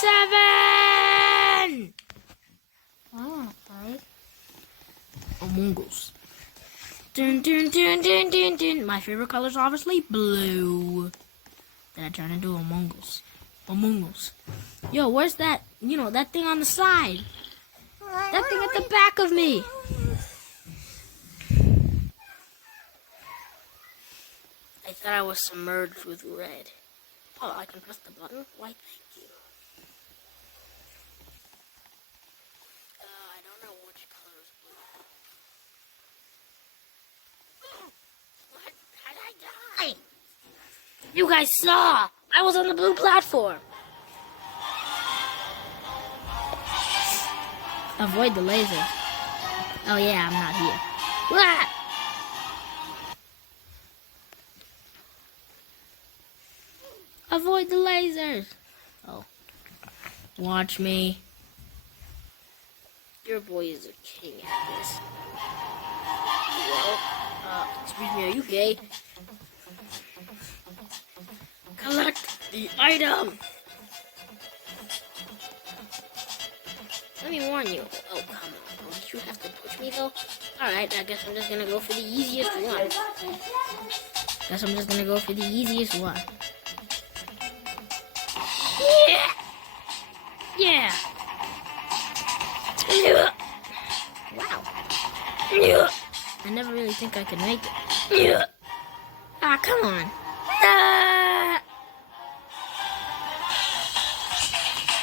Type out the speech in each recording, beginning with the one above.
7! I want to play. Among Us. Dun, dun, dun, dun, dun, dun. My favorite color is obviously blue. Then I turn into Among Us. Among Us. Yo, where's that? You know, that thing on the side. That thing at the back of me. I thought I was submerged with red. Oh, I can press the button? Why, thank you. I don't know which color is blue. What? How'd I die? You guys saw! I was on the blue platform. Avoid the laser. Oh yeah, I'm not here. What? Avoid the lasers. Oh. Watch me. Your boy is a king at this. Well, excuse me, are you gay? Collect the item. Let me warn you. Oh, come on. Don't you have to push me, though? Alright, I guess I'm just gonna go for the easiest one. Yeah! Yeah! Wow. I never really think I could make it. Ah, come on. Ah!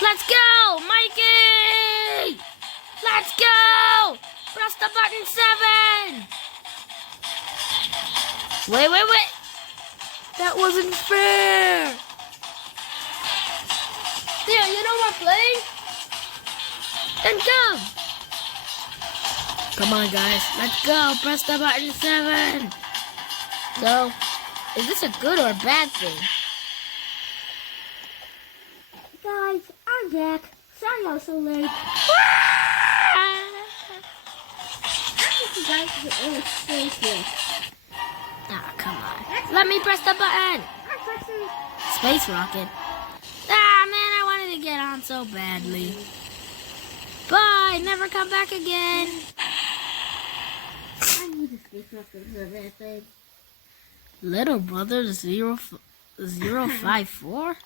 Let's go, Mikey! Let's go! Press the button 7! Wait. That wasn't fair. There, you know what, playing? Then come. Come on, guys. Let's go. Press the button 7. So, is this a good or a bad thing? Guys, I'm back. Sorry I was so late. I think you guys get illustration. Ah, come on. Let me press the button. I'm pressing. Space rocket. Ah, man, I wanted to get on so badly. Bye. Never come back again. I need a space rocket for that thing. Little brother 054?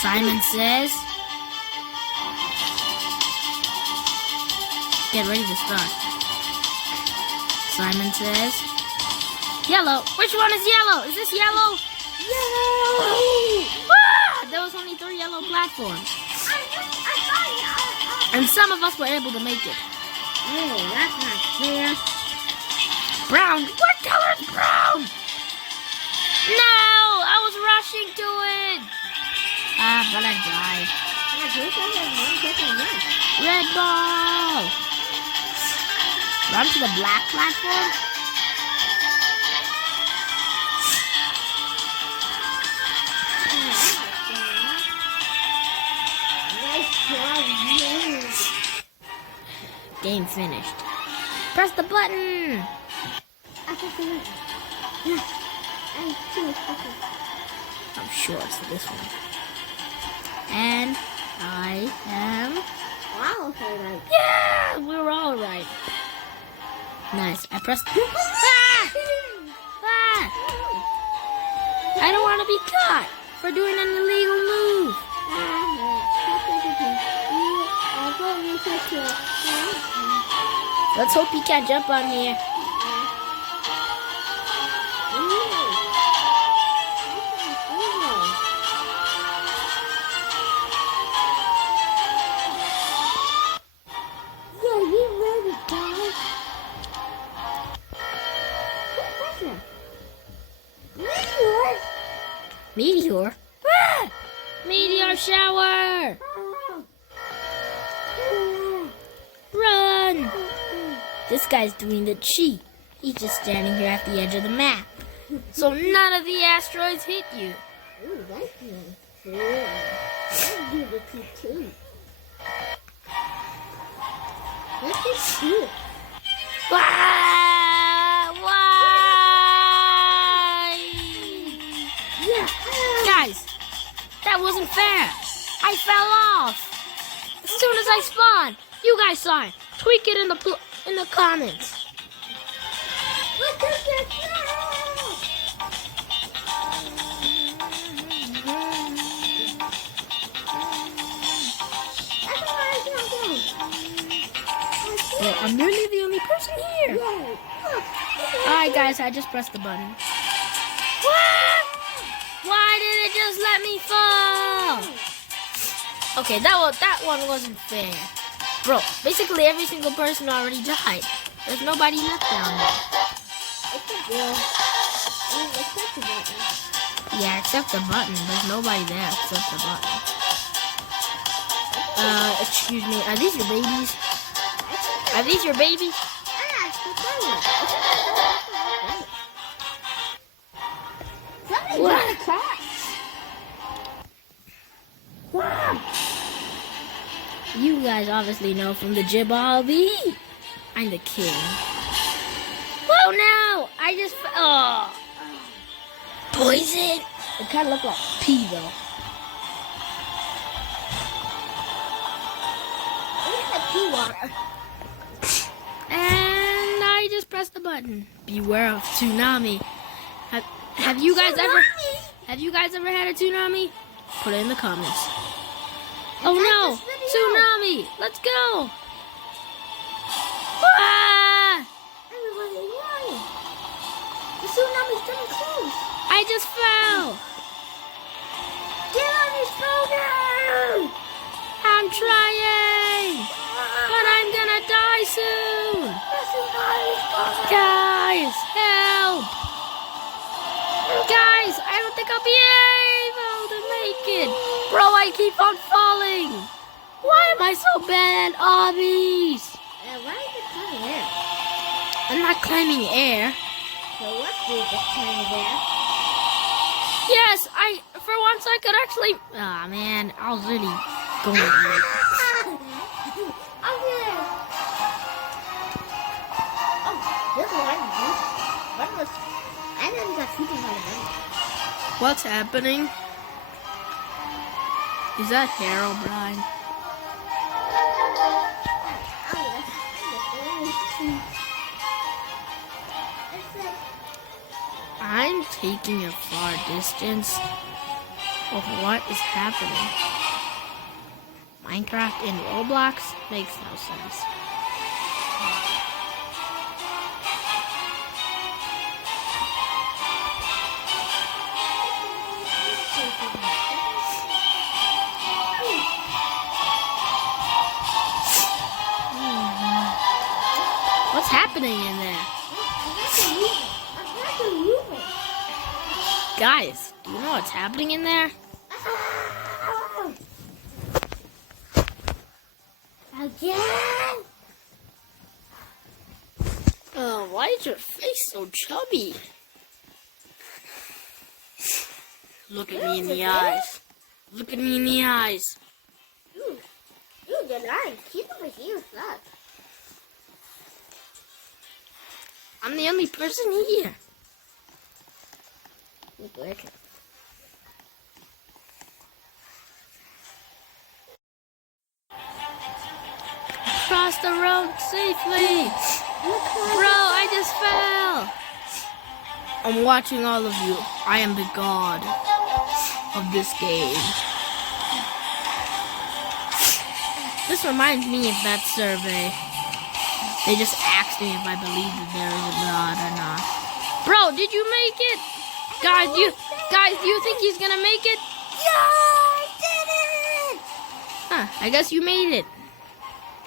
Simon says. Get ready to start. Simon says. Yellow. Which one is yellow? Is this yellow? Yellow! Ah! There was only 3 yellow platforms. And some of us were able to make it. Oh, that's not fair. Brown. What color is brown? No! I was rushing to it. Ah, but I died. Red ball. Run to the black platform. Game finished. Press the button. I'm sure it's this one. And I am. Wow, right. Yeah, we were all right. Nice. I pressed. Ah! Ah! I don't want to be caught for doing an illegal move. Let's hope he can't jump on here. Meteor? Ah! Meteor shower! Run! This guy's doing the cheat. He's just standing here at the edge of the map. So none of the asteroids hit you. Ooh, that's good. I'll give it to two. This is cool. Why? Yeah. Guys, that wasn't fair. I I fell off. As soon as I spawned. You guys saw it. Tweak it in the comments. Look at this now! That's why I can't go. Well, I'm nearly the only person here. Yay. Look. Alright guys, I just pressed the button. What? Why did it just let me fall? Okay, that one wasn't fair. Bro, basically every single person already died. There's nobody left down there. Except Bill. Except the button. Yeah, except the button. There's nobody there except the button. Excuse me, are these your babies? Are these your babies? Ah, it's the button. Somebody What? got a cat. Wow. You guys obviously know from the Jibbalby. I'm the king. Oh no! I just poison. It kind of looked like pee though. Look at the pea water. And I just pressed the button. Beware of tsunami. Have you guys ever had a tsunami? Put it in the comments. Oh no! Tsunami! Let's go! Ah! Everybody, why? The tsunami's getting close. I just fell. Get on your shoulder. I'm trying, but I'm gonna die soon. The tsunami's coming. Guys, help! Guys, I don't think I'll be able to make it. Bro, I keep on falling. Why am I so bad at obbies? Why is it coming there? I'm not climbing air. So what is it coming there? Yes, for once I could actually. Ah, man, I was really going to make it. I'm here. Oh, this is what I do. What was? I didn't got shooting by the gun. What's happening? Is that Herobrine? I'm taking a far distance of what is happening. Minecraft in Roblox makes no sense. What's happening in there? Guys, do you know what's happening in there? Again? Oh, why is your face so chubby? Look at me in the eyes. Look at me in the eyes. Dude, you're lying. Keep over here, sucks. I'm the only person here. You're glitching. Cross the road safely. Bro, I just fell. I'm watching all of you. I am the god of this game. This reminds me of that survey. They just asked me if I believe that there is a god or not. Bro, did you make it? Guys, do you think he's gonna make it? Yeah, I did it! Huh, I guess you made it.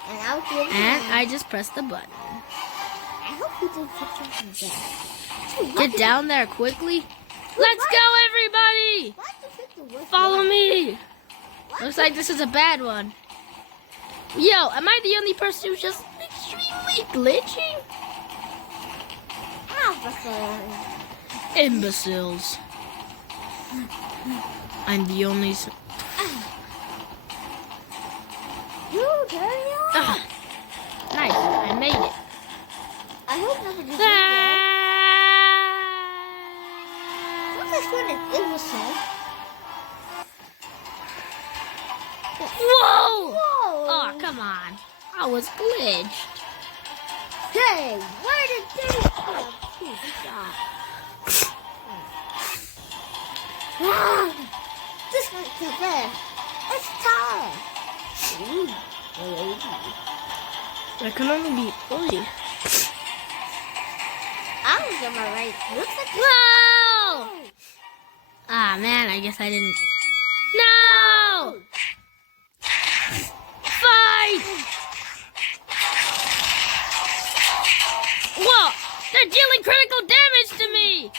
And I'll do it And again. I just pressed the button. I hope you didn't put something there. Get down there quickly. Let's go, everybody! Why did you pick the worst Follow one? me. Looks like this is a bad one. Yo, am I the only person who's just extremely glitching? Alpha. Imbeciles. I'm the only... You carry on. Ah, nice, I made it. I hope nobody did that. What's this one? It was so. come on. I was glitched. Hey, where did this come? Good job. Ah, this one's the best. It's time. Ooh, There can only be 3. I was on my right. Look at Whoa! Ah, man, I guess I didn't. No! Fight! Whoa! They're dealing critical damage to me!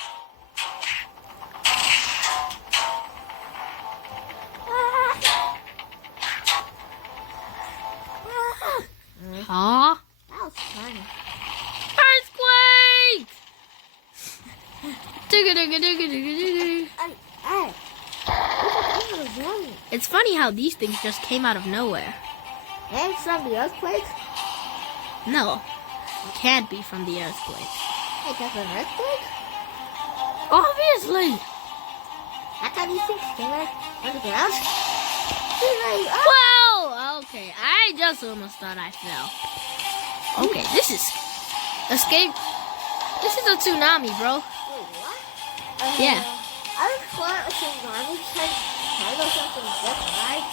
Huh? That was funny. Earthquake! Digga-digga-digga-digga-digga. Hey, what was wrong? It's funny how these things just came out of nowhere. Names from the earthquake? No, it can't be from the earthquake. Hey, that's an earthquake? Obviously! That's how these things came out on the ground? Like, Whoa! Okay, I just almost thought I fell. Okay, this is escape. This is a tsunami, bro. wait, what? Yeah. I thought a tsunami kind of something different, right?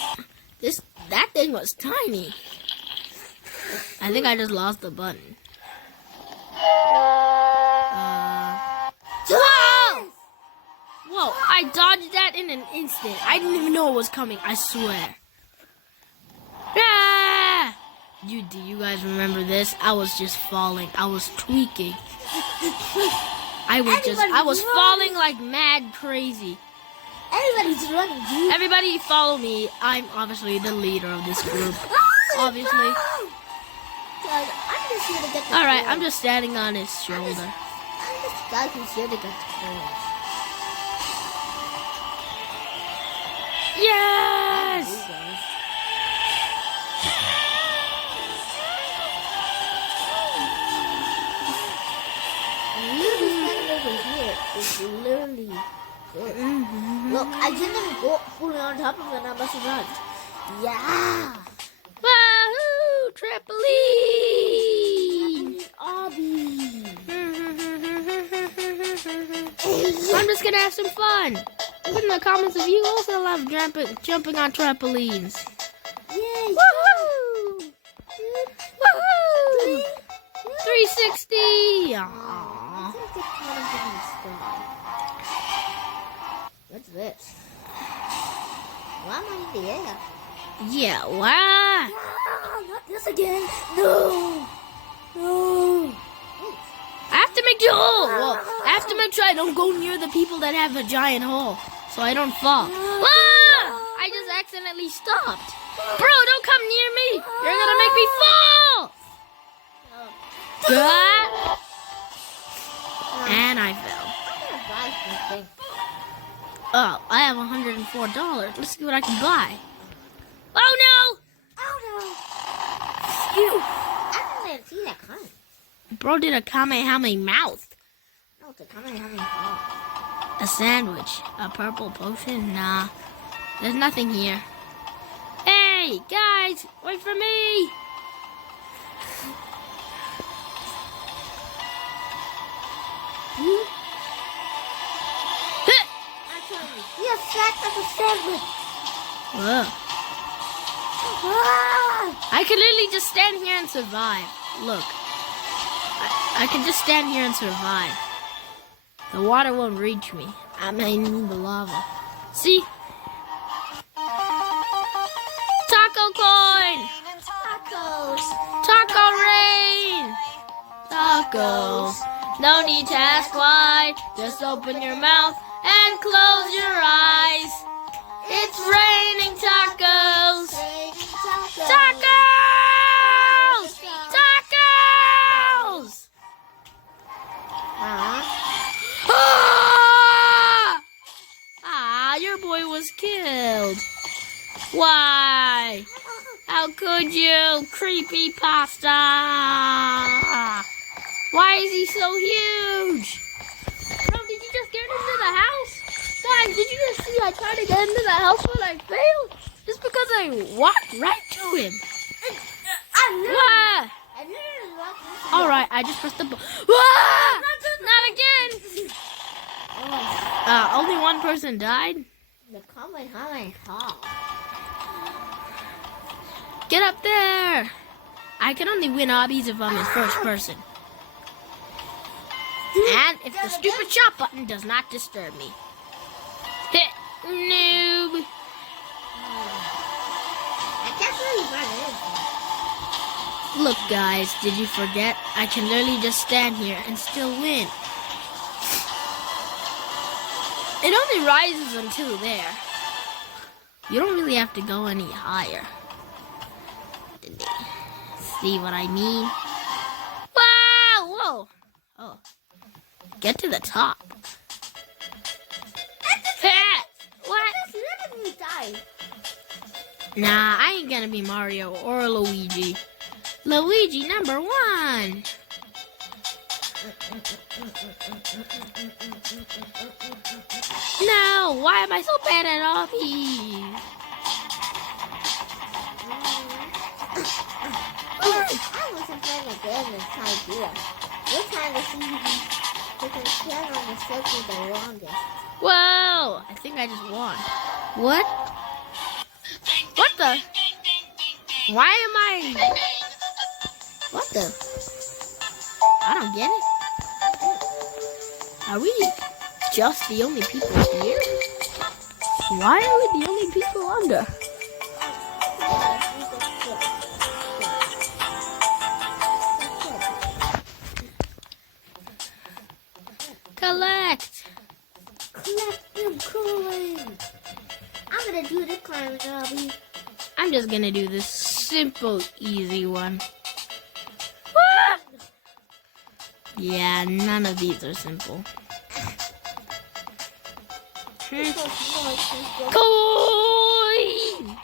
That thing was tiny. I think I just lost the button. Whoa! Whoa! I dodged that in an instant. I didn't even know it was coming. I swear. Ah! Do you guys remember this? I was just falling. I was tweaking. I was falling like mad crazy. Everybody's running, dude. Everybody follow me. I'm obviously the leader of this group. Obviously. I'm just here to get the Alright, coin. I'm just standing on his shoulder. I'm this guy who's here to get the coin. Yes! Literally standing over here is literally good. Look, I didn't go fully on top of it and I must have run. Yeah! Wahoo! Trampoline! Obby! I'm just gonna have some fun. Put in the comments if you also love jumping on trampolines. Yay! Woohoo! Woohoo! 360! Aww. What's this? Why am I in the air? Yeah, wow! Ah, not this again! No! No! I have to make the hole! Well, I have to make sure I don't go near the people that have a giant hole, so I don't fall. Ah! I just accidentally stopped. Bro, don't come near me! You're gonna make me fall! Ah! And I fell. I'm gonna buy something. Oh, I have $104. Let's see what I can buy. Oh no! Oh no! Phew! I didn't see that coming. Bro did a Kamehameha mouth. No, it's a Kamehameha. A sandwich. A purple potion? Nah. There's nothing here. Hey, guys! Wait for me! You're fat like a sandwich. Whoa. Ah! I can literally just stand here and survive. Look. I can just stand here and survive. The water won't reach me. I may need the lava. See? Taco coin! Tacos. Taco rain! Tacos. No need to ask why. Just open your mouth and close your eyes. It's raining tacos! Tacos! Tacos! Ah, your boy was killed. Why? How could you, creepy pasta? Why is he so huge? Bro, did you just get into the house? Guys, did you just see I tried to get into the house but I failed? Just because I walked right to him. All right, I just pressed the button. Ah! Not again. Only one person died. Get up there. I can only win obbies if I'm in first person. And if the stupid shot button does not disturb me. Hit noob. Look, guys, did you forget? I can literally just stand here and still win. It only rises until there. You don't really have to go any higher. See what I mean? Wow! Whoa! Oh. Get to the top. What? Nah, I ain't gonna be Mario or Luigi. Luigi number 1. No, why am I so bad at obbies? I wasn't playing a game this idea. We're trying to see who can stand on the circle the longest. Whoa! I think I just won. What? What the? Why am I? What the? I don't get it. Are we just the only people here? Why are we the only people under? Collect them coins. I'm gonna do the climbing obby. I'm just gonna do this simple, easy one. Yeah, none of these are simple. Coin!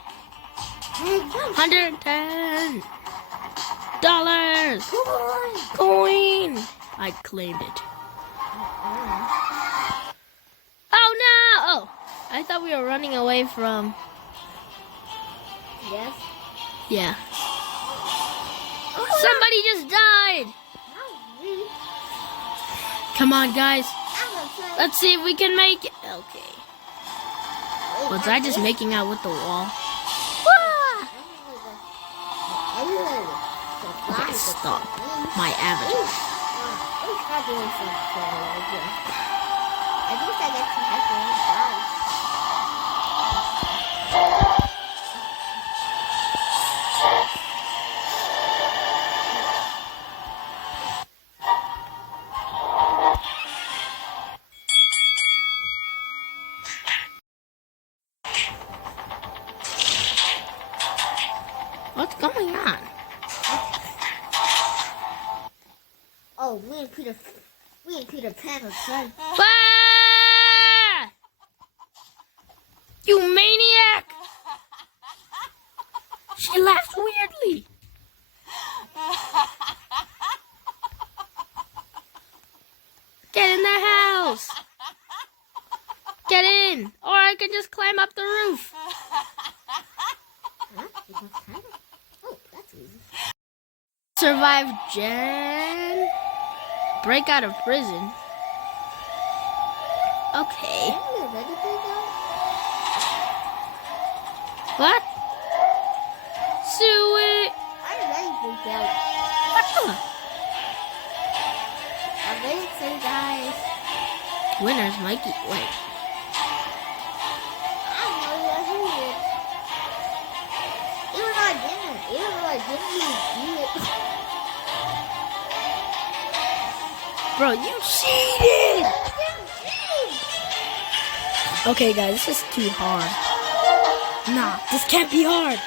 $110. Coin! I claimed it. Oh no! Oh, I thought we were running away from. Yes. Yeah. Somebody just died! Come on, guys. Let's see if we can make it. Okay. Was I just making out with the wall? Okay, stop. My avatar. At least I get to have my own guys. What's going on? Oh, me and Peter Pan are friends. Ah! You maniac! She laughs weirdly. Get in the house. Get in, or I can just climb up the roof. Oh, that's easy. Survive Jen. Break out of prison. Okay. What? Sue it. I already broke out. What the? I'm ready to say, guys. Winners might get wait. I know you're here. Even though I didn't even do it. Bro, you cheated! Okay, guys, this is too hard. Nah, this can't be hard.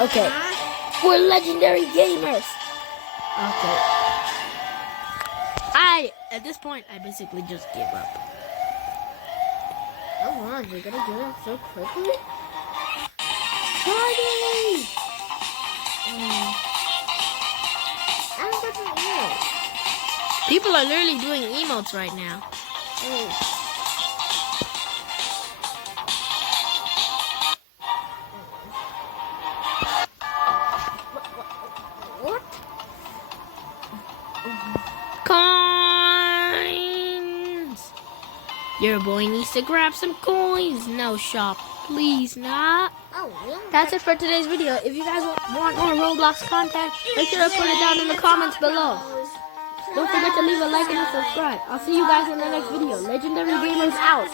Okay, we're legendary gamers. Okay. At this point, I basically just give up. Come on, you're gonna do it so quickly? Party! I don't get the email. People are literally doing emotes right now. What? Your boy needs to grab some coins. No shop, please, nah. Oh, yeah. That's it for today's video. If you guys want more Roblox content, make sure to put it down in the comments below. Don't forget to leave a like and a subscribe. I'll see you guys in the next video. Legendary Gamers out.